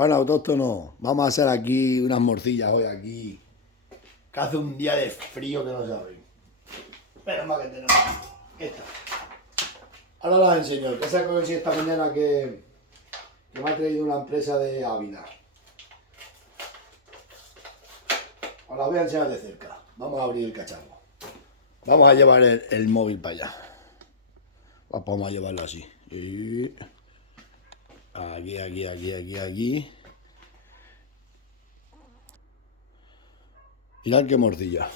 Bueno, autóctono, vamos a hacer aquí unas morcillas hoy aquí. Que hace un día de frío que no saben. Pero más que tenemos esta. Ahora las enseño. Que saco que esta mañana que me ha traído una empresa de Ávila. Os la voy a enseñar de cerca. Vamos a abrir el cacharro. Vamos a llevar el móvil para allá. Vamos a llevarlo así. Y aquí. Mirad qué morcilla.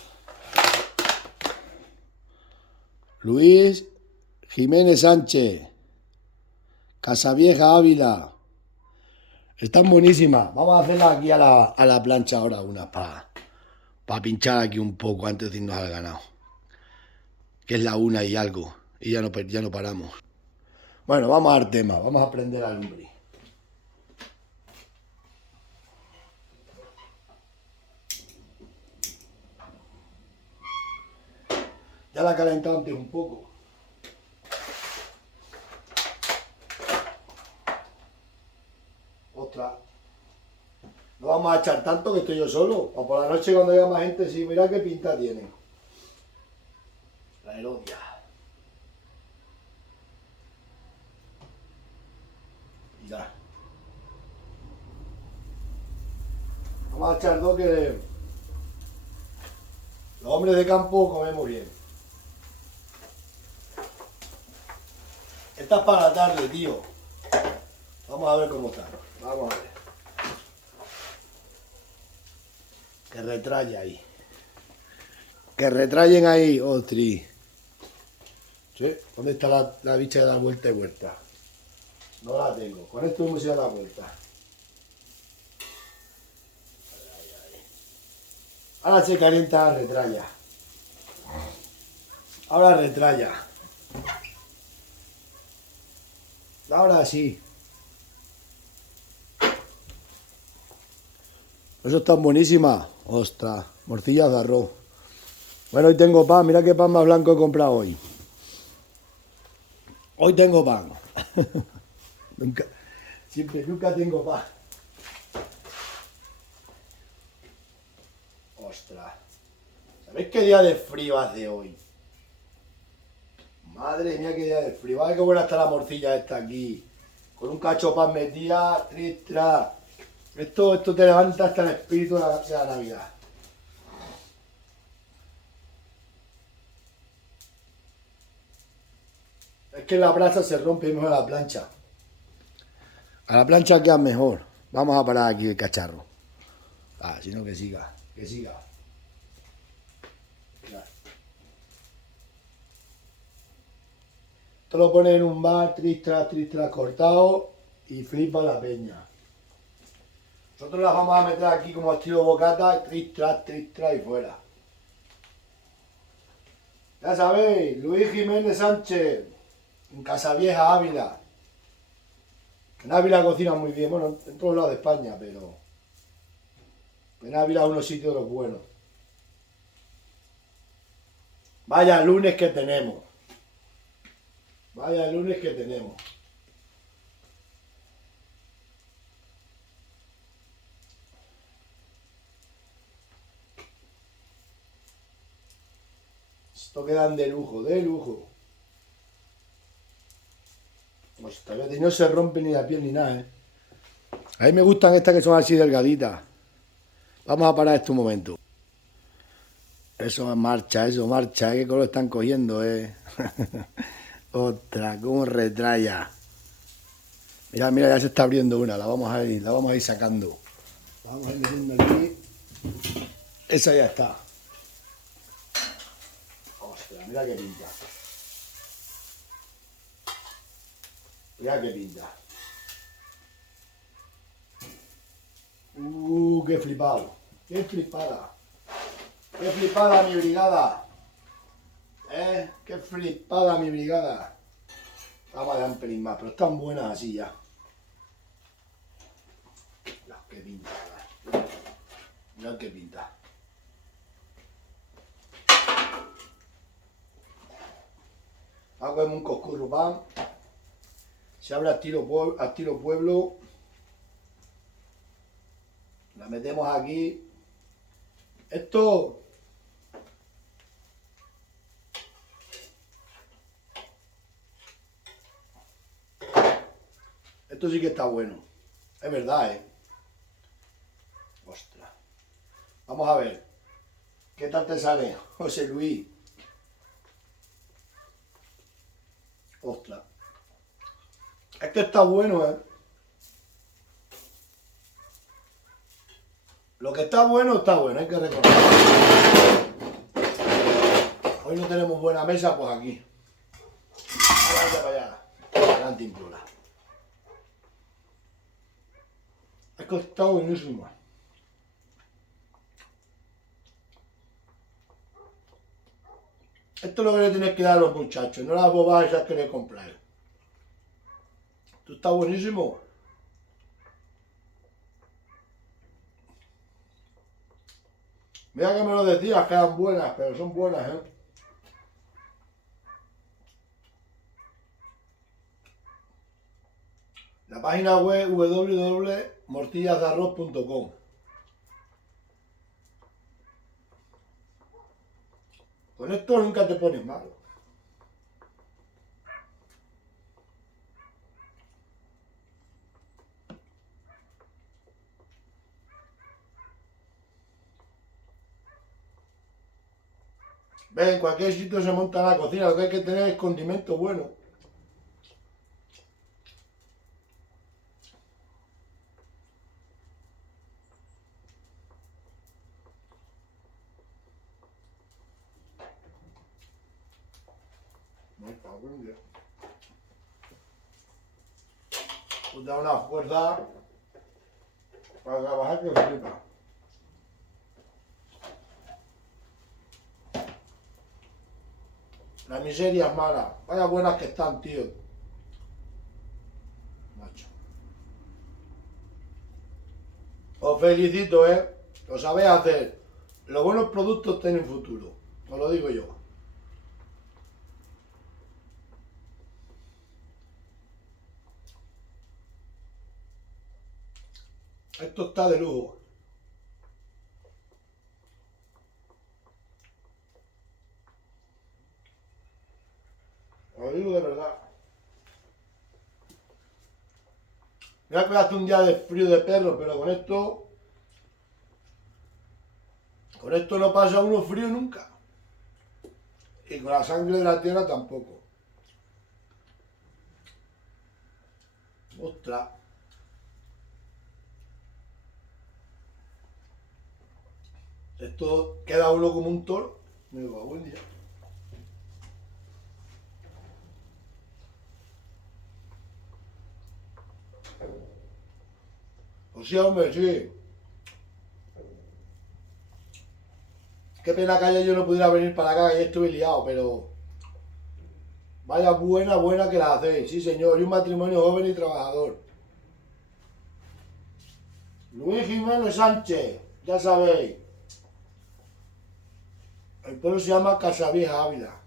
Luis Jiménez Sánchez, Casavieja Ávila. Están buenísimas. Vamos a hacerlas aquí a la plancha ahora, unas para pinchar aquí un poco antes de irnos al ganado. Que es la 1 y algo. Y ya no paramos. Bueno, vamos al tema. Vamos a prender la lumbre. Ya la he calentado antes un poco. Ostras. No vamos a echar tanto que estoy yo solo. O por la noche cuando haya más gente, sí, mira qué pinta tiene. La Herodia. Mirad. Vamos a echar dos que los hombres de campo comemos bien. Esta es para la tarde, tío. Vamos a ver cómo está. Vamos a ver. Que retraye ahí. Que retrayen ahí, ostri. ¿Sí? ¿Dónde está la bicha de dar vuelta y vuelta? No la tengo. Con esto hemos ido a la vuelta. Ahora se calienta la retraya. Ahora retraya. Ahora sí. Eso está buenísima. Ostras, morcillas de arroz. Bueno, hoy tengo pan. Mira qué pan más blanco he comprado hoy. Hoy tengo pan. Nunca tengo pan. Ostras. ¿Sabéis qué día de frío hace hoy? Madre mía, qué día de frío. Vale, qué buena está la morcilla esta aquí. Con un cacho de pan metida, tristra. Esto te levanta hasta el espíritu de la Navidad. Es que la brasa se rompe mejor a la plancha. A la plancha queda mejor. Vamos a parar aquí el cacharro. Ah, si no que siga. Que siga. Claro. Esto lo pones en un bar, tristra cortado y flipa la peña. Nosotros las vamos a meter aquí como estilo bocata, tristra y fuera. Ya sabéis, Luis Jiménez Sánchez, en Casavieja, Ávila. En Ávila cocina muy bien, bueno, en todos lados de España, pero en Ávila es unos sitios de los buenos. Vaya lunes que tenemos. Vaya lunes que tenemos. Esto quedan de lujo, de lujo. Hostia, y no se rompe ni la piel ni nada, ¿eh? A mí me gustan estas que son así delgaditas. Vamos a parar esto un momento. Eso marcha, ¿eh? ¿Qué color están cogiendo, eh? Otra, cómo retraya. Mira, mira, ya se está abriendo una, la vamos a ir sacando. Vamos a ir metiendo aquí. Esa ya está. Ostras, mira qué pinta. Mira qué pinta. Qué flipado. Qué flipada. Qué flipada mi brigada. Qué flipada mi brigada. Vamos a dar un pelín más, pero están buenas así ya. Mira qué pinta. Mira qué pinta. Hago un coscurro pan. Se abre a estilo pueblo. La metemos aquí. Esto sí que está bueno. Es verdad, ¿eh? Ostras. Vamos a ver. ¿Qué tal te sale, José Luis? Ostras. Esto está bueno, ¿eh? Lo que está bueno, hay que reconocerlo. Hoy no tenemos buena mesa, pues aquí. Adelante para allá. Adelante, implora. Esto está buenísimo. Esto es lo que le tienes que dar a los muchachos, no las bobadas esas que le compráis. Esto está buenísimo. Mira que me lo decías, que eran buenas, pero son buenas, ¿eh? La página web www.mortillasdearroz.com. Con esto nunca te pones malo. Ve, en cualquier sitio se monta la cocina, lo que hay que tener es condimento bueno. Pues da una fuerza para trabajar que flipa. La miseria es mala. Vaya buenas que están, tío. Macho. Os felicito, ¿eh? Lo sabéis hacer. Los buenos productos tienen futuro. Os lo digo yo. Esto está de lujo. Os lo digo de verdad. Mira que hace un día de frío de perro, pero con esto no pasa uno frío nunca. Y con la sangre de la tierra tampoco. Ostras. Esto queda uno como un toro. Me digo, buen día. Pues sí, hombre, sí. Qué pena que ayer yo no pudiera venir para acá, que estuve liado, pero... Vaya buena que la hacéis, sí señor, y un matrimonio joven y trabajador. Luis Jiménez Sánchez, ya sabéis. El pueblo se llama Casavieja Ávila.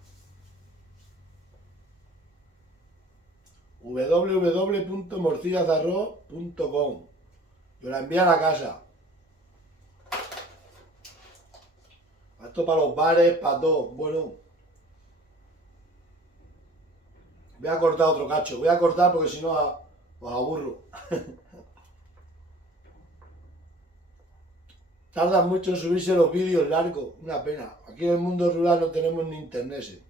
www.morcillasdearroz.com. Yo la envío a la casa. Esto para los bares, para todo. Bueno. Voy a cortar otro cacho. Voy a cortar porque si no os aburro. Tardan mucho en subirse los vídeos largos. Una pena. Aquí en el mundo rural no tenemos ni internet.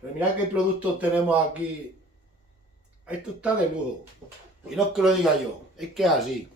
Pero mirad qué productos tenemos aquí. Esto está de lujo. Y no es que lo diga yo. Es que es así.